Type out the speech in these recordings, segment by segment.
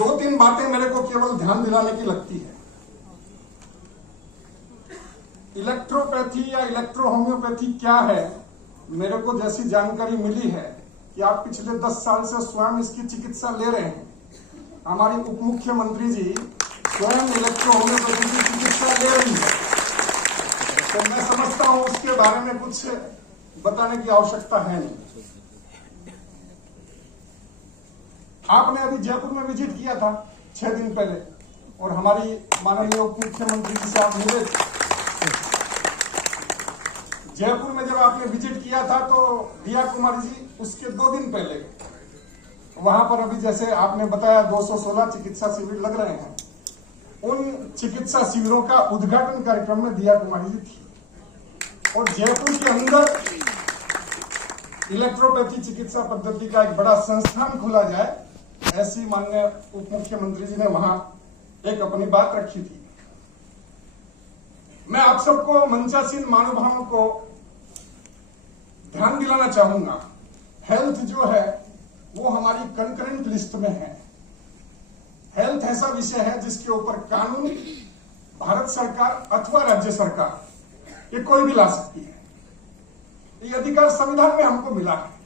दो तीन बातें मेरे को केवल ध्यान दिलाने की लगती है। इलेक्ट्रोपैथी या इलेक्ट्रो होम्योपैथी क्या है, मेरे को जैसी जानकारी मिली है कि आप पिछले 10 साल से स्वयं इसकी चिकित्सा ले रहे हैं। हमारी उप मुख्यमंत्री जी स्वयं इलेक्ट्रो होम्योपैथी की चिकित्सा ले रही है, तो मैं समझता हूं उसके बारे में कुछ बताने की आवश्यकता है नहीं। आपने अभी जयपुर में विजिट किया था 6 दिन पहले, और हमारी माननीय उप मुख्यमंत्री जी से आप मिले थे। जयपुर में जब आपने विजिट किया था तो दिया कुमारी जी उसके 2 दिन पहले वहां पर अभी जैसे आपने बताया 216 चिकित्सा शिविर लग रहे हैं, उन चिकित्सा शिविरों का उद्घाटन कार्यक्रम में दिया कुमारी जी थी। और जयपुर के अंदर इलेक्ट्रोपैथी चिकित्सा पद्धति का एक बड़ा संस्थान खोला जाए, ऐसी माननीय उप मुख्यमंत्री जी ने वहां एक अपनी बात रखी थी। मैं आप सबको मंचासीन महानुभावों को ध्यान दिलाना चाहूंगा, हेल्थ जो है वो हमारी कंकरेंट लिस्ट में है। हेल्थ ऐसा विषय है जिसके ऊपर कानून भारत सरकार अथवा राज्य सरकार ये कोई भी ला सकती है। ये अधिकार संविधान में हमको मिला है।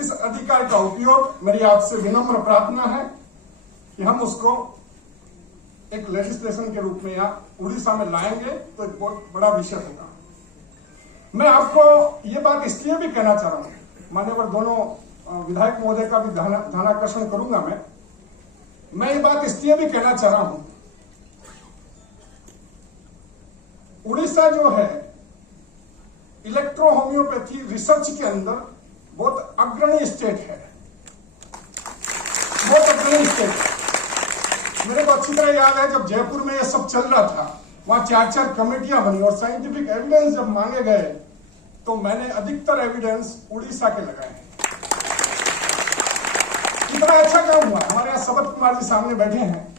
इस अधिकार का उपयोग मेरी आपसे विनम्र प्रार्थना है कि हम उसको एक लेजिस्लेशन के रूप में या उड़ीसा में लाएंगे तो एक बहुत बड़ा विषय होगा। मैं आपको ये बात इसलिए भी कहना चाह रहा हूं, मान्यवर दोनों विधायक महोदय का भी ध्यानाकर्षण करूंगा। मैं ये बात इसलिए भी कहना चाह रहा हूं, उड़ीसा जो है इलेक्ट्रो होम्योपैथी रिसर्च के अंदर बहुत अग्रणी स्टेट है, बहुत अग्रणी स्टेट है। मेरे को अच्छी तरह याद है जब जयपुर में ये सब चल रहा था, वहां 4-4 कमेटियां बनी और साइंटिफिक एविडेंस जब मांगे गए तो मैंने अधिकतर एविडेंस उड़ीसा के लगाए हैं। कितना अच्छा काम हुआ। हमारे यहाँ सबत कुमार जी सामने बैठे हैं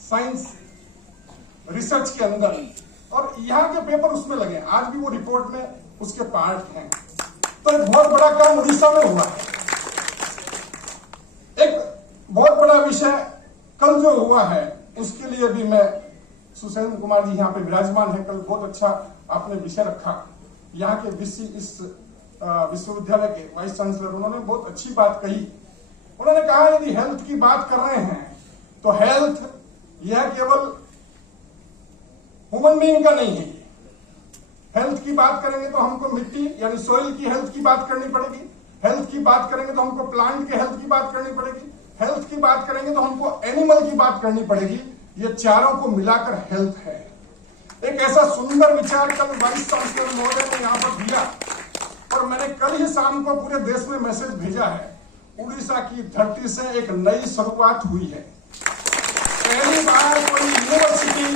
साइंस रिसर्च के अंदर, और यहाँ के पेपर उसमें लगे, आज भी वो रिपोर्ट में उसके पार्ट हैं। तो एक बहुत बड़ा काम उड़ीसा में हुआ है। एक बहुत बड़ा विषय कल जो हुआ है उसके लिए भी मैं, सुशेंद्र कुमार जी यहाँ पे विराजमान है, कल बहुत अच्छा आपने विषय रखा। यहाँ के इस विश्वविद्यालय के वाइस चांसलर, उन्होंने बहुत अच्छी बात कही। उन्होंने कहा यदि हेल्थ की बात कर रहे हैं तो हेल्थ यह केवल ह्यूमन बीइंग का नहीं है। हेल्थ की बात करेंगे तो हमको मिट्टी यानी सोइल की हेल्थ की बात करनी पड़ेगी, हेल्थ की बात करेंगे तो हमको प्लांट के हेल्थ की बात करनी पड़ेगी, हेल्थ की बात करेंगे तो हमको एनिमल की बात करनी पड़ेगी। ये चारों को मिलाकर हेल्थ है। एक ऐसा सुंदर विचार कल वाइस चांसलर महोदय ने यहाँ पर दिया, और मैंने कल ही शाम को पूरे देश में मैसेज भेजा है, उड़ीसा की धरती से एक नई शुरुआत हुई है। पहली बार कोई यूनिवर्सिटी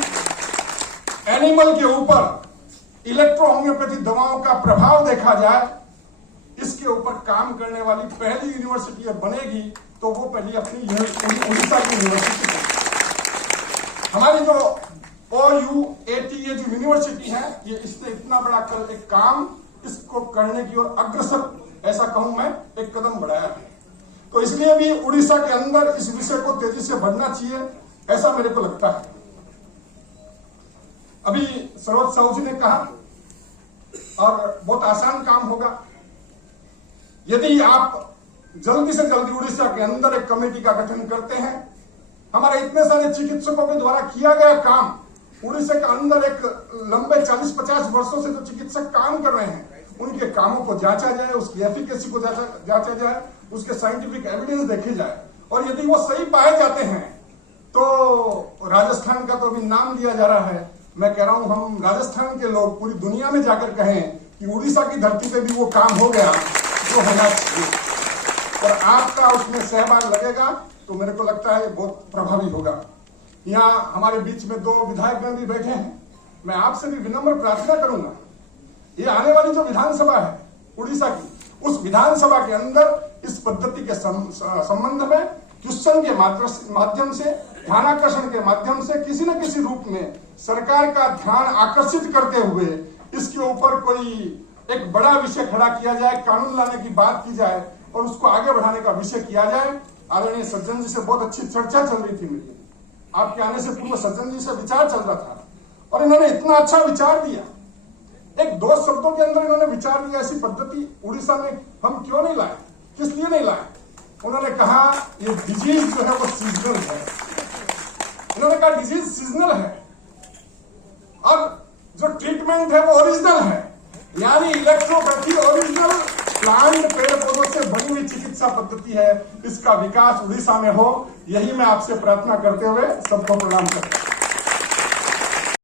एनिमल के ऊपर इलेक्ट्रो होम्योपैथी दवाओं का प्रभाव देखा जाए, इसके ऊपर काम करने वाली पहली यूनिवर्सिटी बनेगी, तो वो पहली अपनी उड़ीसा की यूनिवर्सिटी है। हमारी जो OUAT ये जो यूनिवर्सिटी है, ये इसने इतना बड़ा कल एक काम इसको करने की ओर अग्रसर, ऐसा कहूं मैं, एक कदम बढ़ाया है। तो इसलिए भी उड़ीसा के अंदर इस विषय को तेजी से बढ़ना चाहिए, ऐसा मेरे को लगता है। अभी सरोज साहू जी ने कहा, और बहुत आसान काम होगा यदि आप जल्दी से जल्दी उड़ीसा के अंदर एक कमेटी का गठन करते हैं। हमारे इतने सारे चिकित्सकों के द्वारा किया गया काम, उड़ीसा के अंदर एक लंबे 40-50 वर्षों से जो चिकित्सक काम कर रहे हैं, उनके कामों को जांचा जाए, उसकी एफिकेसी को जांचा जाए, उसके साइंटिफिक एविडेंस देखे जाए, और यदि वो सही पाए जाते हैं तो राजस्थान का तो अभी नाम लिया जा रहा है। मैं कह रहा हूं हम राजस्थान के लोग पूरी दुनिया में जाकर कहें कि उड़ीसा की धरती पे भी वो काम हो गया जो होना चाहिए, और आपका उसमें सहभाग लगेगा तो मेरे को लगता है बहुत प्रभावी होगा। यहाँ हमारे बीच में 2 विधायकगण भी बैठे हैं। मैं आपसे भी विनम्र प्रार्थना करूंगा, ये आने वाली जो विधानसभा है उड़ीसा की, उस विधानसभा के अंदर इस पद्धति के संबंध में क्वेश्चन के माध्यम से, ध्यानाकर्षण के माध्यम से, किसी न किसी रूप में सरकार का ध्यान आकर्षित करते हुए इसके ऊपर कोई एक बड़ा विषय खड़ा किया जाए, कानून लाने की बात की जाए और उसको आगे बढ़ाने का विषय किया जाए। आदरणीय सज्जन जी से बहुत अच्छी चर्चा चल रही थी मेरी, आपके आने से पूर्व सज्जन जी से विचार चल रहा था और इन्होंने इतना अच्छा विचार दिया। एक 2 शब्दों के अंदर इन्होंने विचार दिया, ऐसी पद्धति उड़ीसा में हम क्यों नहीं लाए, किस लिए नहीं लाए। उन्होंने कहा ये डिजीज जो है वो सीजनल है। उन्होंने कहा डिजीज सीजनल है और जो ट्रीटमेंट है वो ओरिजिनल है, यानी इलेक्ट्रोपैथी ओरिजिनल प्लांट पेड़ पौधों से बनी हुई चिकित्सा पद्धति है। इसका विकास उड़ीसा में हो, यही मैं आपसे प्रार्थना करते हुए सबको प्रणाम करता हूं।